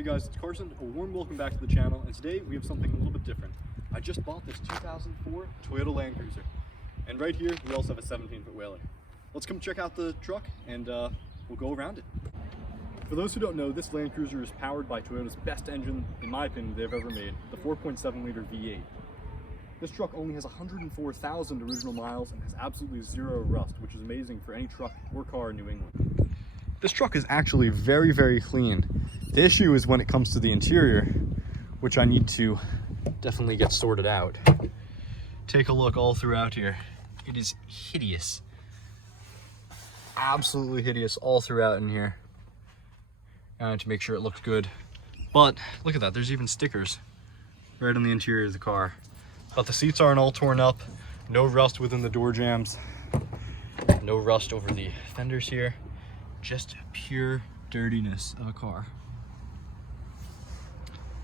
Hey guys, it's Carson. A warm welcome back to the channel, and today we have something a little bit different. I just bought this 2004 Toyota Land Cruiser, and right here we also have a 17-foot whaler. Let's come check out the truck and we'll go around it. For those who don't know, this Land Cruiser is powered by Toyota's best engine, in my opinion, they've ever made, the 4.7 liter V8. This truck only has 104,000 original miles and has absolutely zero rust, which is amazing for any truck or car in New England. This truck is actually very, very clean. The issue is when it comes to the interior, which I need to definitely get sorted out. Take a look all throughout here. It is hideous. Absolutely hideous all throughout in here. I need to make sure it looks good. But look at that, there's even stickers right on the interior of the car. But the seats aren't all torn up. No rust within the door jambs. No rust over the fenders here. Just pure dirtiness of a car.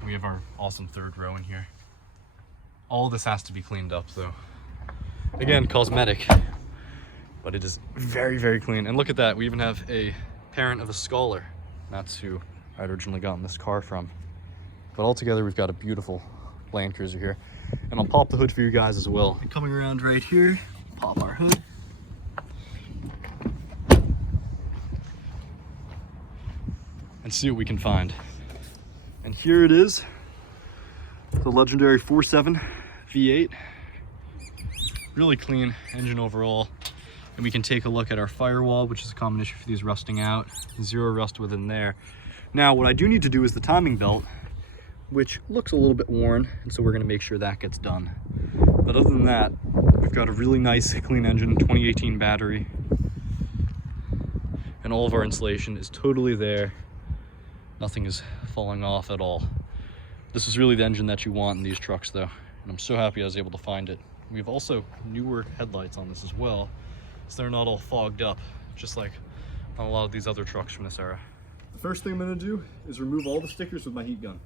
We have our awesome third row in here. All this has to be cleaned up though. Again, cosmetic, but it is very, very clean. And look at that, we even have a parent of a scholar. That's who I'd originally gotten this car from. But altogether, we've got a beautiful Land Cruiser here. And I'll pop the hood for you guys as well. Coming around right here, pop our hood. And see what we can find. And here it is, the legendary 4.7 V8. Really clean engine overall. And we can take a look at our firewall, which is a common issue for these rusting out. Zero rust within there. Now, what I do need to do is the timing belt, which looks a little bit worn, and so we're gonna make sure that gets done. But other than that, we've got a really nice, clean engine, 2018 battery. And all of our insulation is totally there. Nothing is falling off at all. This is really the engine that you want in these trucks though, and I'm so happy I was able to find it. We have also newer headlights on this as well, so they're not all fogged up, just like on a lot of these other trucks from this era. The first thing I'm gonna do is remove all the stickers with my heat gun.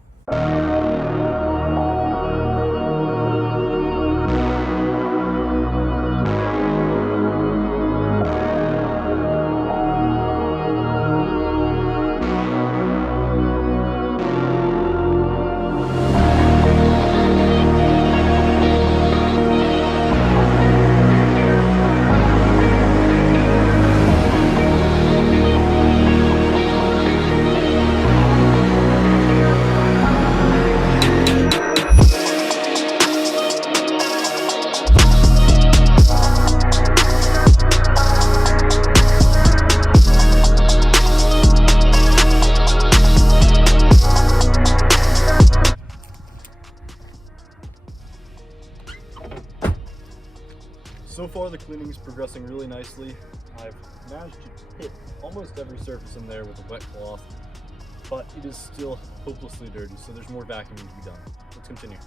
So far the cleaning is progressing really nicely. I've managed to hit almost every surface in there with a wet cloth, but it is still hopelessly dirty, so there's more vacuuming to be done. Let's continue.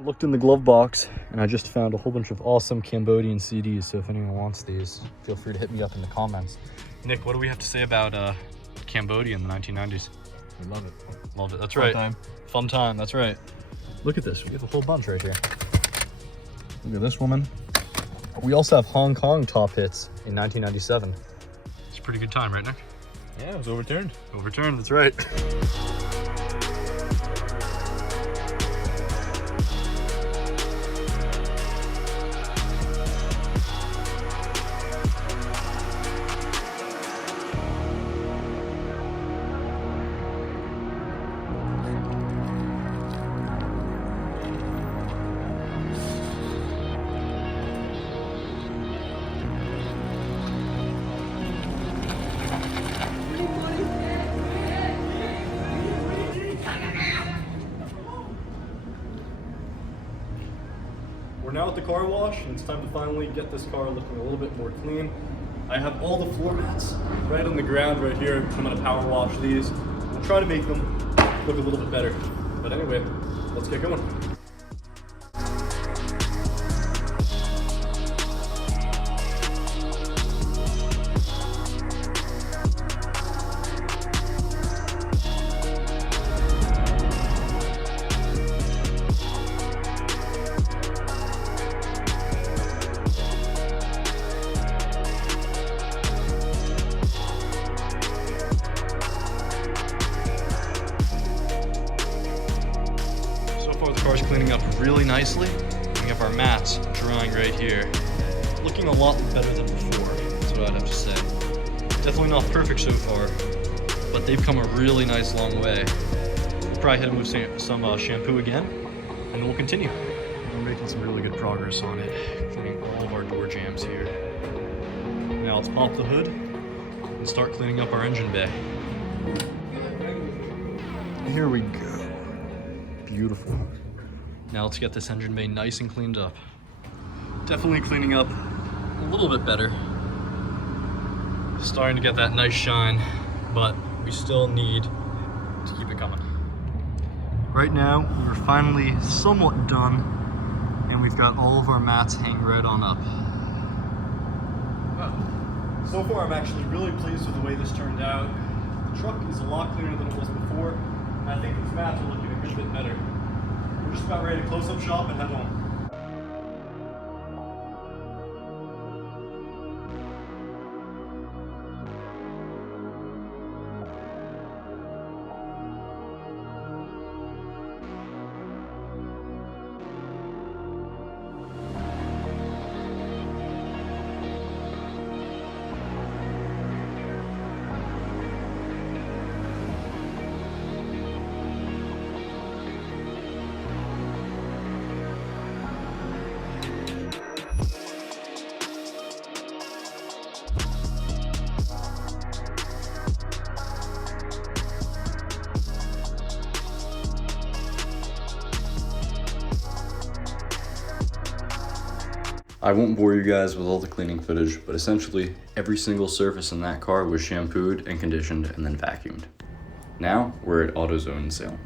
Looked in the glove box and I just found a whole bunch of awesome Cambodian CDs, so if anyone wants these, feel free to hit me up in the comments. Nick, what do we have to say about Cambodia in the 1990s? We love it. Love it, that's right. Fun time. Fun time, that's right. Look at this, we have a whole bunch right here. Look at this woman. We also have Hong Kong top hits in 1997. It's a pretty good time, right, Nick? Yeah, it was overturned. Overturned, that's right. We're now at the car wash, and it's time to finally get this car looking a little bit more clean. I have all the floor mats right on the ground right here. I'm gonna power wash these and try to make them look a little bit better. But anyway, let's get going. cleaning up really nicely. We have our mats drying right here. Looking a lot better than before, that's what I'd have to say. Definitely not perfect so far, but they've come a really nice long way. We'll probably hit them with some shampoo again, and then we'll continue. We're making some really good progress on it, cleaning all of our door jambs here. Now let's pop the hood and start cleaning up our engine bay. Here we go. Beautiful. Now let's get this engine bay nice and cleaned up. Definitely cleaning up a little bit better. Starting to get that nice shine, but we still need to keep it coming. Right now, we're finally somewhat done, and we've got all of our mats hang right on up. Well, so far I'm actually really pleased with the way this turned out. The truck is a lot cleaner than it was before, and I think these mats are looking a good bit better. We're just about ready to close up shop and head home. I won't bore you guys with all the cleaning footage, but essentially every single surface in that car was shampooed and conditioned and then vacuumed. Now we're at AutoZone sale.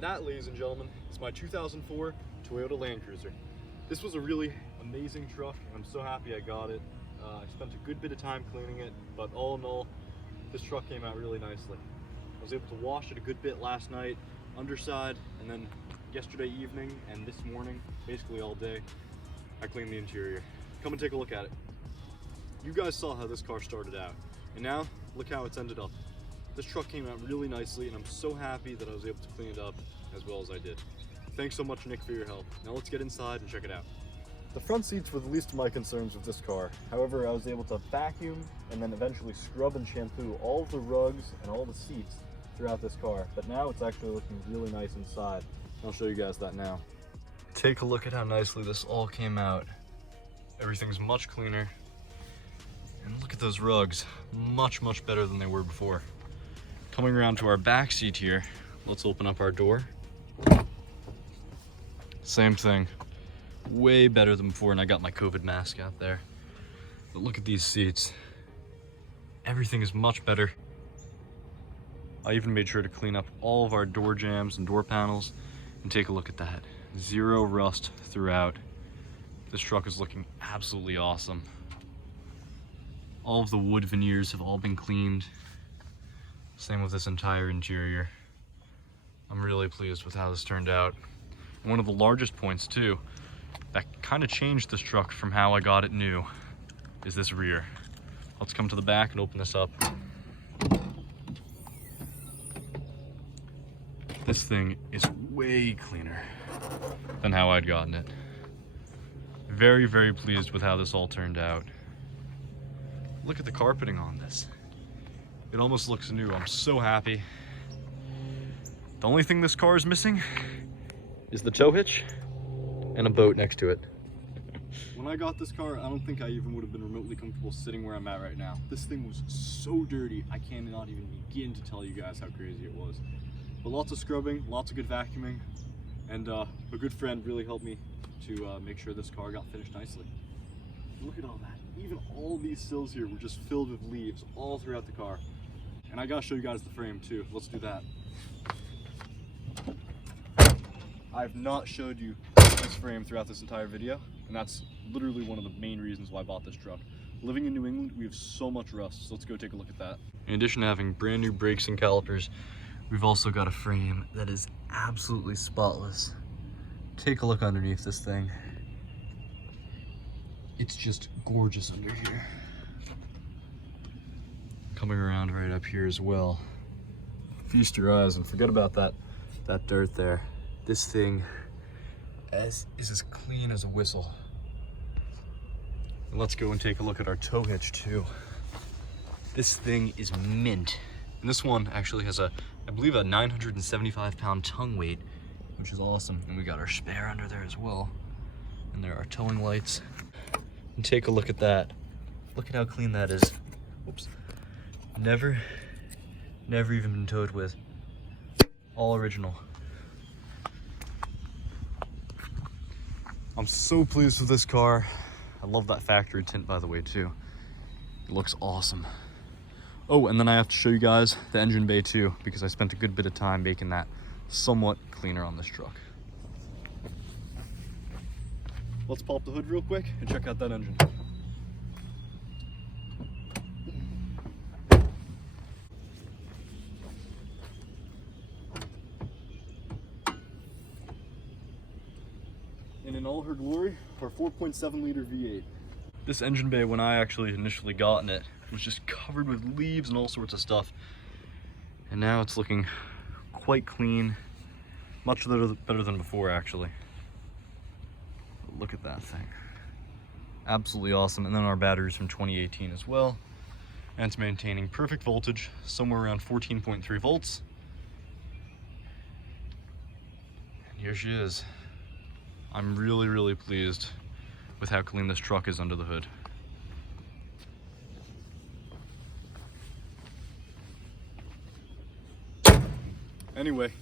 And that, ladies and gentlemen, is my 2004 Toyota Land Cruiser. This was a really amazing truck, and I'm so happy I got it. I spent a good bit of time cleaning it, but all in all, this truck came out really nicely. I was able to wash it a good bit last night, underside, and then yesterday evening and this morning, basically all day, I cleaned the interior. Come and take a look at it. You guys saw how this car started out, and now look how it's ended up. This truck came out really nicely, and I'm so happy that I was able to clean it up as well as I did. Thanks so much, Nick, for your help. Now let's get inside and check it out. The front seats were the least of my concerns with this car. However, I was able to vacuum and then eventually scrub and shampoo all of the rugs and all the seats throughout this car. But now it's actually looking really nice inside. I'll show you guys that now. Take a look at how nicely this all came out. Everything's much cleaner. And look at those rugs, much, much better than they were before. Coming around to our back seat here, let's open up our door. Same thing, way better than before, and I got my COVID mask out there. But look at these seats. Everything is much better. I even made sure to clean up all of our door jambs and door panels, and take a look at that. Zero rust throughout. This truck is looking absolutely awesome. All of the wood veneers have all been cleaned. Same with this entire interior. I'm really pleased with how this turned out. And one of the largest points too, that kind of changed this truck from how I got it new, is this rear. Let's come to the back and open this up. This thing is way cleaner than how I'd gotten it. Very, very pleased with how this all turned out. Look at the carpeting on this. It almost looks new. I'm so happy. The only thing this car is missing is the tow hitch and a boat next to it. When I got this car, I don't think I even would have been remotely comfortable sitting where I'm at right now. This thing was so dirty, I cannot even begin to tell you guys how crazy it was. But lots of scrubbing, lots of good vacuuming, and a good friend really helped me to make sure this car got finished nicely. Look at all that. Even all these sills here were just filled with leaves all throughout the car. And I gotta show you guys the frame too. Let's do that. I've not showed you this frame throughout this entire video, and that's literally one of the main reasons why I bought this truck. Living in New England, we have so much rust, so let's go take a look at that. In addition to having brand new brakes and calipers, we've also got a frame that is absolutely spotless. Take a look underneath this thing. It's just gorgeous under here. Coming around right up here as well. Feast your eyes and forget about that dirt there. This thing is as clean as a whistle. And let's go and take a look at our tow hitch too. This thing is mint. And this one actually has I believe a 975-pound tongue weight, which is awesome. And we got our spare under there as well. And there are towing lights. And take a look at that. Look at how clean that is. Whoops. Never even been towed with. All original. I'm so pleased with this car. I love that factory tint, by the way, too. It looks awesome. Oh, and then I have to show you guys the engine bay too, because I spent a good bit of time making that somewhat cleaner on this truck. Let's pop the hood real quick and check out that engine. And in all her glory, our 4.7 liter V8. This engine bay, when I actually initially got in it, was just covered with leaves and all sorts of stuff. And now it's looking quite clean, much better than before actually. But look at that thing. Absolutely awesome. And then our batteries from 2018 as well. And it's maintaining perfect voltage, somewhere around 14.3 volts. And here she is. I'm really, really pleased with how clean this truck is under the hood. Anyway,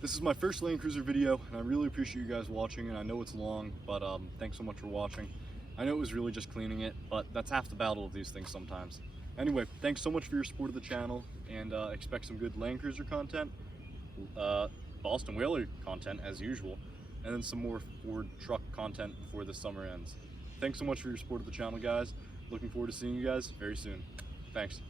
this is my first Land Cruiser video, and I really appreciate you guys watching, and I know it's long, but thanks so much for watching. I know it was really just cleaning it, but that's half the battle of these things sometimes. Anyway, thanks so much for your support of the channel, and expect some good Land Cruiser content, Boston Whaler content as usual, and then some more Ford truck content before the summer ends. Thanks so much for your support of the channel, guys. Looking forward to seeing you guys very soon. Thanks.